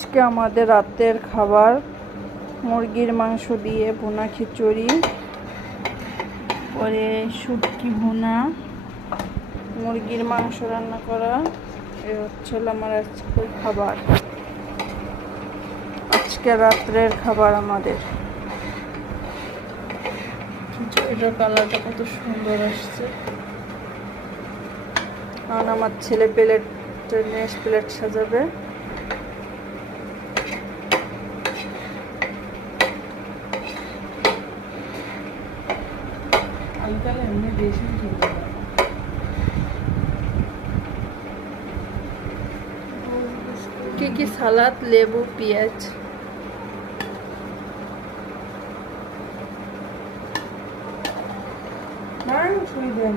আজকে আমাদের রাতের খাবার মুরগির মাংস দিয়ে ভুনা খিচুড়ি, পরে শুটকি ভুনা, মুরগির মাংস রান্না করা। এই হচ্ছে আমার আজকের খাবার, আজকে রাত্রের খাবার আমাদের। খিচুড়িটার কালারটা কত সুন্দর আসছে। কারণ আমার ছেলে প্লেট সাজাবে। কি সালাদ, লেবু, পেঁয়াজ। মাংস দেন।